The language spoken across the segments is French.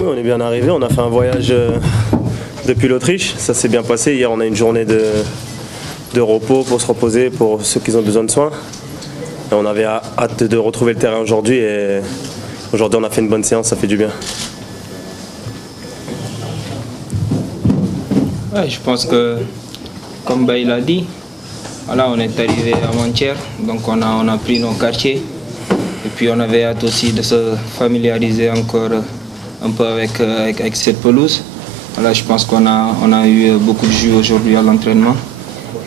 Oui, on est bien arrivé. On a fait un voyage depuis l'Autriche. Ça s'est bien passé. Hier, on a une journée de repos pour se reposer pour ceux qui ont besoin de soins. Et on avait hâte de retrouver le terrain aujourd'hui. Et aujourd'hui, on a fait une bonne séance. Ça fait du bien. Ouais, je pense que, comme Baye l'a dit, voilà, on est arrivé avant-hier. Donc on a pris nos quartiers. Et puis on avait hâte aussi de se familiariser encore un peu avec cette pelouse. Voilà, je pense qu'on a eu beaucoup de jus aujourd'hui à l'entraînement.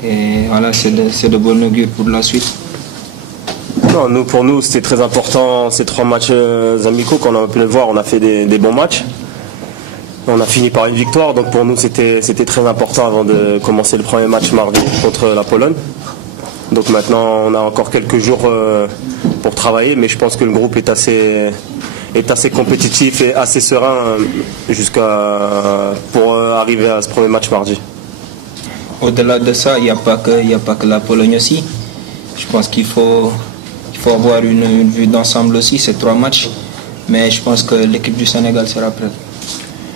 Et voilà, c'est de bon augure pour la suite. Non, pour nous, c'était très important ces 3 matchs amicaux. Quand on a pu le voir, on a fait des bons matchs. On a fini par une victoire, donc pour nous c'était très important avant de commencer le premier match mardi contre la Pologne. Donc maintenant on a encore quelques jours pour travailler, mais je pense que le groupe est assez compétitif et assez serein pour arriver à ce premier match mardi. Au-delà de ça, il n'y a pas que la Pologne aussi. Je pense qu'il faut avoir une vue d'ensemble aussi, ces 3 matchs. Mais je pense que l'équipe du Sénégal sera prête.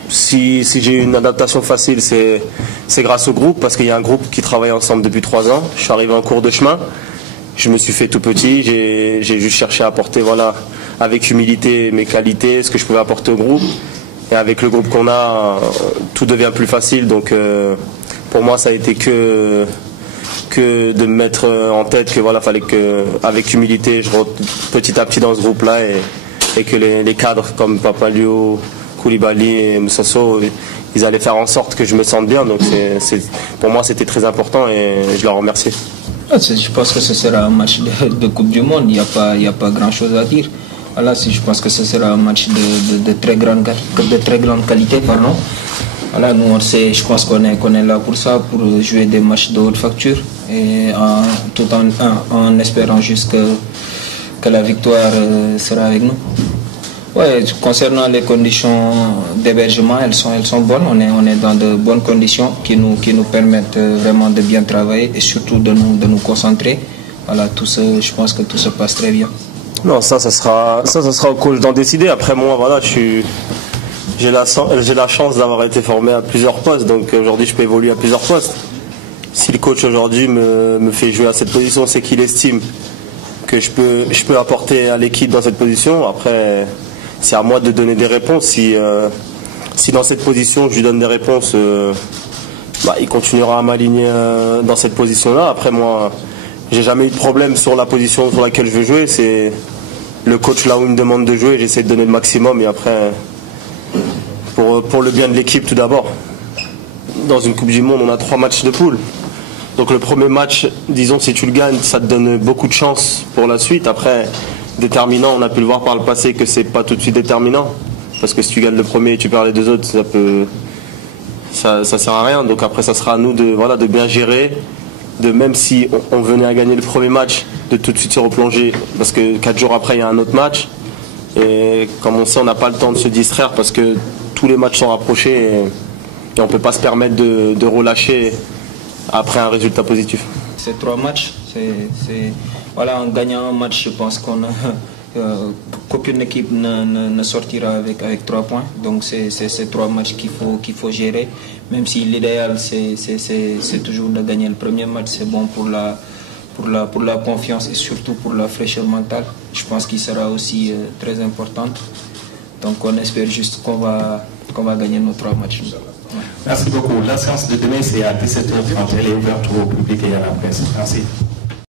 Si j'ai une adaptation facile, c'est grâce au groupe, parce qu'il y a un groupe qui travaille ensemble depuis 3 ans. Je suis arrivé en cours de chemin, je me suis fait tout petit, j'ai juste cherché à apporter avec humilité mes qualités, ce que je pouvais apporter au groupe. Et avec le groupe qu'on a, tout devient plus facile. Donc pour moi, ça a été que de me mettre en tête que fallait que avec humilité, je rentre petit à petit dans ce groupe-là et que les cadres comme Papalio, Koulibaly et Moussasso, ils allaient faire en sorte que je me sente bien. Donc pour moi c'était très important et je leur remercie. Je pense que ce sera un match de Coupe du Monde, il n'y a pas grand chose à dire. Voilà, je pense que ce sera un match de très grande qualité. Pardon. Voilà, nous on sait, je pense qu'on est là pour ça, pour jouer des matchs de haute facture, et tout en espérant juste que la victoire sera avec nous. Ouais, concernant les conditions d'hébergement, elles sont bonnes. On est dans de bonnes conditions qui nous permettent vraiment de bien travailler et surtout de nous concentrer. Voilà, je pense que tout se passe très bien. Non, ça sera au coach d'en décider. Après moi, voilà, j'ai la chance d'avoir été formé à plusieurs postes, donc aujourd'hui je peux évoluer à plusieurs postes. Si le coach aujourd'hui me fait jouer à cette position, c'est qu'il estime que je peux apporter à l'équipe dans cette position. Après, c'est à moi de donner des réponses. Si dans cette position je lui donne des réponses, il continuera à m'aligner dans cette position-là. Après moi, j'ai jamais eu de problème sur la position sur laquelle je veux jouer. C'est le coach là où il me demande de jouer, j'essaie de donner le maximum et après, pour le bien de l'équipe tout d'abord. Dans une Coupe du Monde, on a 3 matchs de poule. Donc le premier match, disons, si tu le gagnes, ça te donne beaucoup de chance pour la suite. Après, déterminant, on a pu le voir par le passé que c'est pas tout de suite déterminant. Parce que si tu gagnes le premier et tu perds les 2 autres, ça sert à rien. Donc après, ça sera à nous de bien gérer, même si on venait à gagner le premier match, de tout de suite se replonger. Parce que 4 jours après, il y a un autre match. Et comme on sait, on n'a pas le temps de se distraire parce que tous les matchs sont rapprochés et on ne peut pas se permettre de relâcher après un résultat positif. Ces 3 matchs, voilà, en gagnant un match, je pense qu'aucune équipe ne sortira avec 3 points. Donc c'est ces 3 matchs qu'il faut gérer. Même si l'idéal c'est toujours de gagner le premier match, c'est bon pour la confiance et surtout pour la fraîcheur mentale. Je pense qu'il sera aussi très importante. Donc on espère juste qu'on va gagner nos 3 matchs. Merci beaucoup. La séance de demain c'est à 17h30. Elle est ouverte au public et à la presse. Merci.